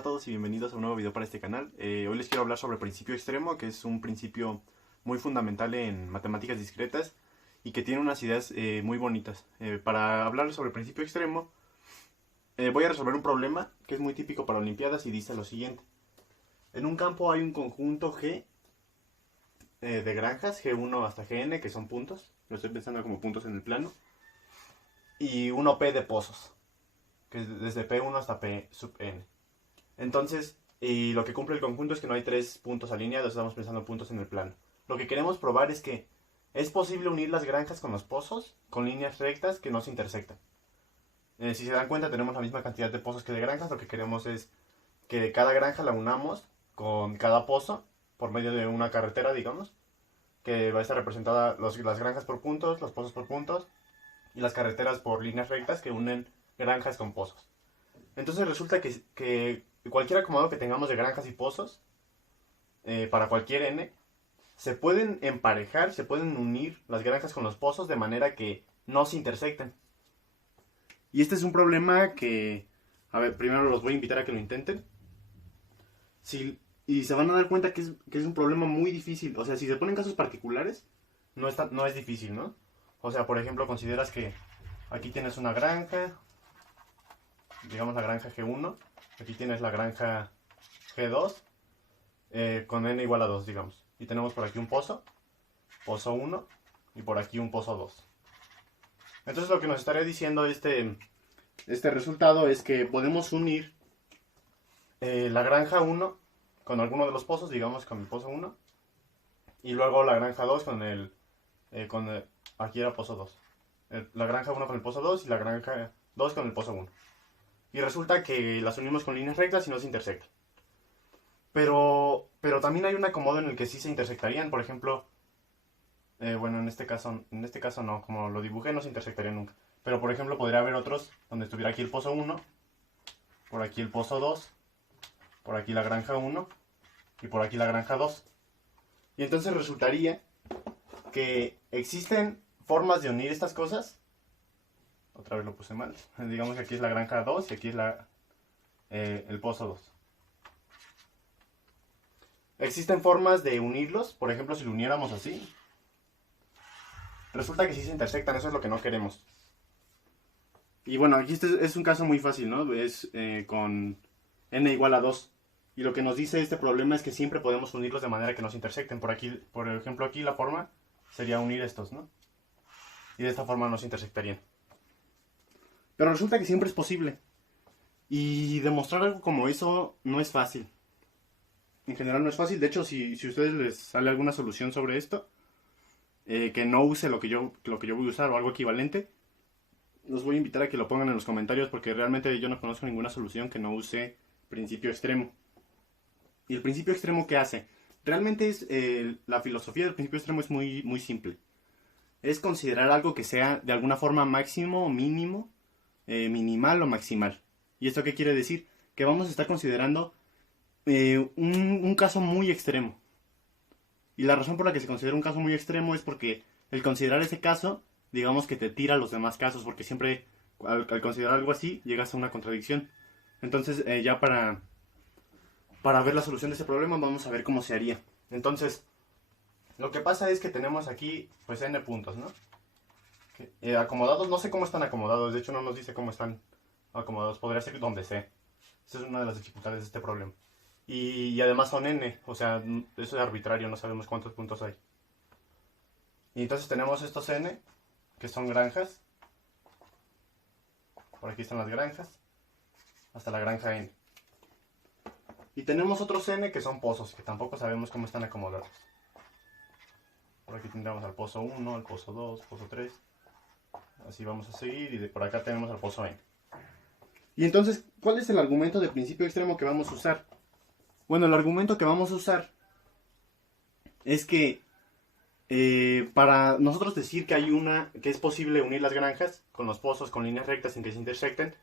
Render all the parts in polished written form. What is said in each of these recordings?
Hola a todos y bienvenidos a un nuevo video para este canal. Hoy les quiero hablar sobre el principio extremo, que es un principio muy fundamental en matemáticas discretas y que tiene unas ideas muy bonitas. Para hablar sobre el principio extremo, voy a resolver un problema que es muy típico para Olimpiadas y dice lo siguiente. En un campo hay un conjunto G de granjas, G1 hasta Gn, que son puntos. Lo estoy pensando como puntos en el plano. Y 1P de pozos, que es desde P1 hasta P sub n. Entonces, y lo que cumple el conjunto es que no hay tres puntos alineados, estamos pensando en puntos en el plano. Lo que queremos probar es que es posible unir las granjas con los pozos con líneas rectas que no se intersectan. Si se dan cuenta, tenemos la misma cantidad de pozos que de granjas. Lo que queremos es que cada granja la unamos con cada pozo por medio de una carretera, digamos, que va a estar representada las granjas por puntos, los pozos por puntos y las carreteras por líneas rectas que unen granjas con pozos. Entonces resulta que cualquier acomodo que tengamos de granjas y pozos, para cualquier n, se pueden emparejar, se pueden unir las granjas con los pozos de manera que no se intersecten. Y este es un problema que, a ver, primero los voy a invitar a que lo intenten. Y se van a dar cuenta que es un problema muy difícil. O sea, si se ponen casos particulares, no es difícil, ¿no? O sea, por ejemplo, consideras que aquí tienes una granja, digamos la granja G1, aquí tienes la granja G2, con n igual a 2, digamos. Y tenemos por aquí un pozo 1, y por aquí un pozo 2. Entonces lo que nos estaría diciendo este resultado es que podemos unir la granja 1 con alguno de los pozos, digamos con el pozo 1, y luego la granja 2 aquí era pozo 2. La granja 1 con el pozo 2 y la granja 2 con el pozo 1. Y resulta que las unimos con líneas rectas y no se intersectan. Pero también hay un acomodo en el que sí se intersectarían. Por ejemplo, bueno, en este caso no, como lo dibujé no se intersectarían nunca. Pero por ejemplo podría haber otros donde estuviera aquí el pozo 1, por aquí el pozo 2, por aquí la granja 1 y por aquí la granja 2. Y entonces resultaría que existen formas de unir estas cosas. Otra vez lo puse mal. Digamos que aquí es la granja 2 y aquí es el pozo 2. Existen formas de unirlos. Por ejemplo, si lo uniéramos así, resulta que sí se intersectan. Eso es lo que no queremos. Y bueno, aquí este es un caso muy fácil, ¿no? Es con n igual a 2. Y lo que nos dice este problema es que siempre podemos unirlos de manera que no se intersecten. Por ejemplo, aquí la forma sería unir estos, ¿no? Y de esta forma no se intersectarían. Pero resulta que siempre es posible. Y demostrar algo como eso no es fácil. En general no es fácil. De hecho, si a ustedes les sale alguna solución sobre esto, que no use lo que yo voy a usar o algo equivalente, los voy a invitar a que lo pongan en los comentarios, porque realmente yo no conozco ninguna solución que no use principio extremo. ¿Y el principio extremo qué hace? Realmente la filosofía del principio extremo es muy, muy simple. Es considerar algo que sea de alguna forma máximo o mínimo, minimal o maximal. ¿Y esto qué quiere decir? Que vamos a estar considerando un caso muy extremo. Y la razón por la que se considera un caso muy extremo es porque el considerar ese caso, digamos que te tira a los demás casos, porque siempre al considerar algo así llegas a una contradicción. Entonces ya para ver la solución de ese problema vamos a ver cómo se haría. Entonces, lo que pasa es que tenemos aquí pues n puntos, ¿no? Acomodados, no sé cómo están acomodados, de hecho no nos dice cómo están acomodados, podría ser donde sea. Esa es una de las dificultades de este problema. Y además son n, o sea, eso es arbitrario, no sabemos cuántos puntos hay. Y entonces tenemos estos n, que son granjas. Por aquí están las granjas, hasta la granja n. Y tenemos otros n que son pozos, que tampoco sabemos cómo están acomodados. Por aquí tendremos al pozo 1, al pozo 2, pozo 3. Así vamos a seguir, y por acá tenemos al pozo n. Y entonces, ¿cuál es el argumento de principio extremo que vamos a usar? Bueno, el argumento que vamos a usar es que para nosotros decir que es posible unir las granjas con los pozos con líneas rectas sin que se intersecten,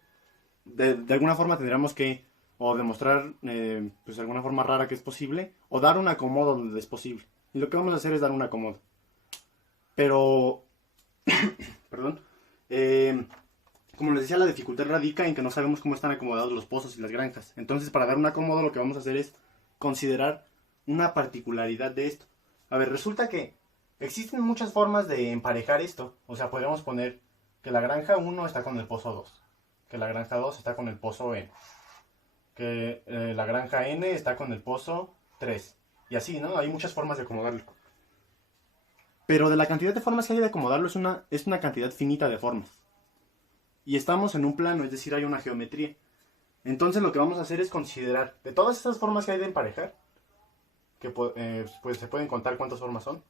de alguna forma tendríamos que o demostrar pues de alguna forma rara que es posible, o dar un acomodo donde es posible. Y lo que vamos a hacer es dar un acomodo. Pero, perdón, Como les decía, la dificultad radica en que no sabemos cómo están acomodados los pozos y las granjas. Entonces, para dar un acomodo, lo que vamos a hacer es considerar una particularidad de esto. A ver, resulta que existen muchas formas de emparejar esto. O sea, podríamos poner que la granja 1 está con el pozo 2, que la granja 2 está con el pozo N, que la granja N está con el pozo 3. Y así, ¿no? Hay muchas formas de acomodarlo. Pero de la cantidad de formas que hay de acomodarlo es una cantidad finita de formas. Y estamos en un plano, es decir, hay una geometría. Entonces lo que vamos a hacer es considerar, de todas estas formas que hay de emparejar, que pues se pueden contar cuántas formas son,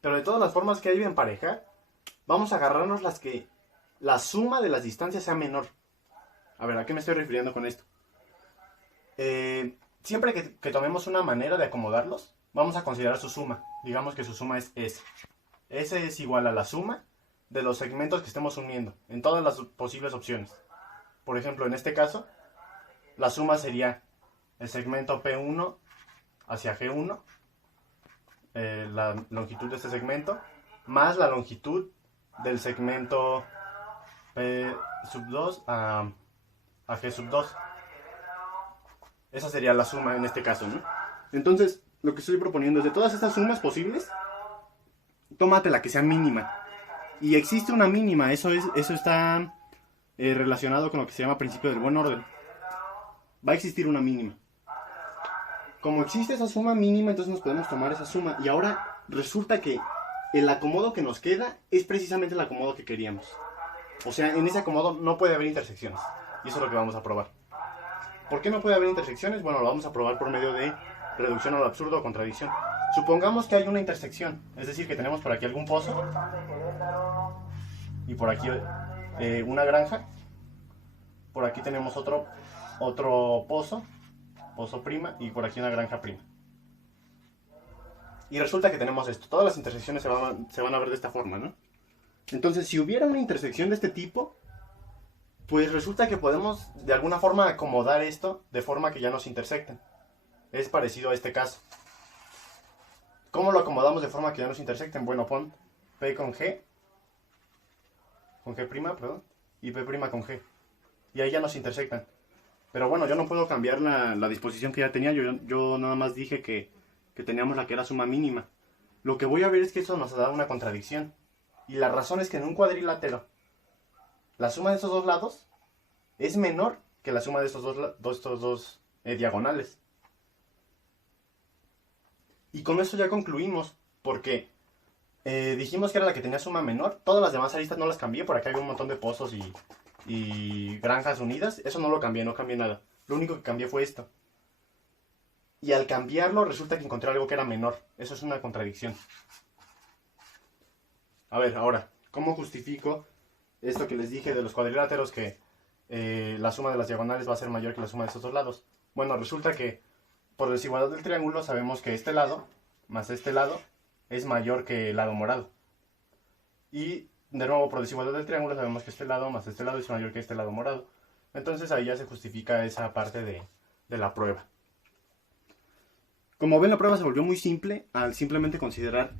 pero de todas las formas que hay de emparejar, vamos a agarrarnos las que la suma de las distancias sea menor. A ver, ¿a qué me estoy refiriendo con esto? Siempre que tomemos una manera de acomodarlos, vamos a considerar su suma. Digamos que su suma es S. S es igual a la suma de los segmentos que estemos uniendo, en todas las posibles opciones. Por ejemplo, en este caso, la suma sería el segmento P1 hacia G1, la longitud de este segmento, más la longitud del segmento P sub 2 a G sub 2. Esa sería la suma en este caso, ¿no? Entonces, lo que estoy proponiendo es de todas estas sumas posibles, tómate la que sea mínima. Y existe una mínima, eso está relacionado con lo que se llama principio del buen orden. Va a existir una mínima. Como existe esa suma mínima, entonces nos podemos tomar esa suma. Y ahora resulta que el acomodo que nos queda es precisamente el acomodo que queríamos. O sea, en ese acomodo no puede haber intersecciones. Y eso es lo que vamos a probar. ¿Por qué no puede haber intersecciones? Bueno, lo vamos a probar por medio de reducción al absurdo o contradicción. Supongamos que hay una intersección. Es decir, que tenemos por aquí algún pozo. Y por aquí una granja. Por aquí tenemos otro pozo prima, y por aquí una granja prima. Y resulta que tenemos esto. Todas las intersecciones se van a ver de esta forma, ¿no? Entonces, si hubiera una intersección de este tipo, pues resulta que podemos de alguna forma acomodar esto de forma que ya nos intersecten. Es parecido a este caso. ¿Cómo lo acomodamos de forma que ya nos intersecten? Bueno, pon P con G prima, perdón, y P prima con G. Y ahí ya nos intersectan. Pero bueno, yo no puedo cambiar la disposición que ya tenía. Yo nada más dije que teníamos la que era suma mínima. Lo que voy a ver es que eso nos da una contradicción. Y la razón es que en un cuadrilátero, la suma de estos dos lados es menor que la suma de estos dos diagonales. Y con eso ya concluimos, porque dijimos que era la que tenía suma menor. Todas las demás aristas no las cambié, por acá hay un montón de pozos y granjas unidas. Eso no lo cambié, no cambié nada. Lo único que cambié fue esto. Y al cambiarlo resulta que encontré algo que era menor. Eso es una contradicción. A ver, ahora, ¿cómo justifico esto que les dije de los cuadriláteros, que la suma de las diagonales va a ser mayor que la suma de estos dos lados? Bueno, resulta que por desigualdad del triángulo sabemos que este lado más este lado es mayor que el lado morado. Y de nuevo, por desigualdad del triángulo sabemos que este lado más este lado es mayor que este lado morado. Entonces ahí ya se justifica esa parte de la prueba. Como ven, la prueba se volvió muy simple al simplemente considerar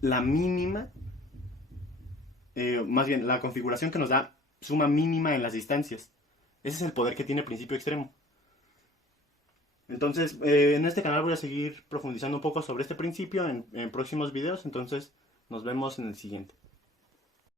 la mínima, más bien la configuración que nos da suma mínima en las distancias. Ese es el poder que tiene principio extremo. Entonces, en este canal voy a seguir profundizando un poco sobre este principio en próximos videos. Entonces, nos vemos en el siguiente.